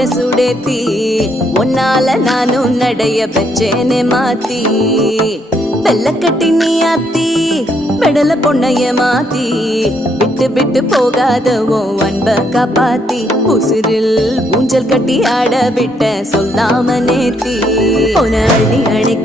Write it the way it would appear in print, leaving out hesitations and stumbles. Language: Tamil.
போட்ட சுடேத்தி ஒன்னால நானும் நடைய பெச்சேனே மாத்தி வெள்ளக்கட்டி நீ ஆத்தி பெடல பொண்ணைய மாத்தி விட்டு விட்டு போகாதவோ அன்ப காப்பாத்தி உசிரில் ஊஞ்சல் கட்டி ஆட விட்ட சொல்லாம நேத்தி உன அள்ளி அணைக்கி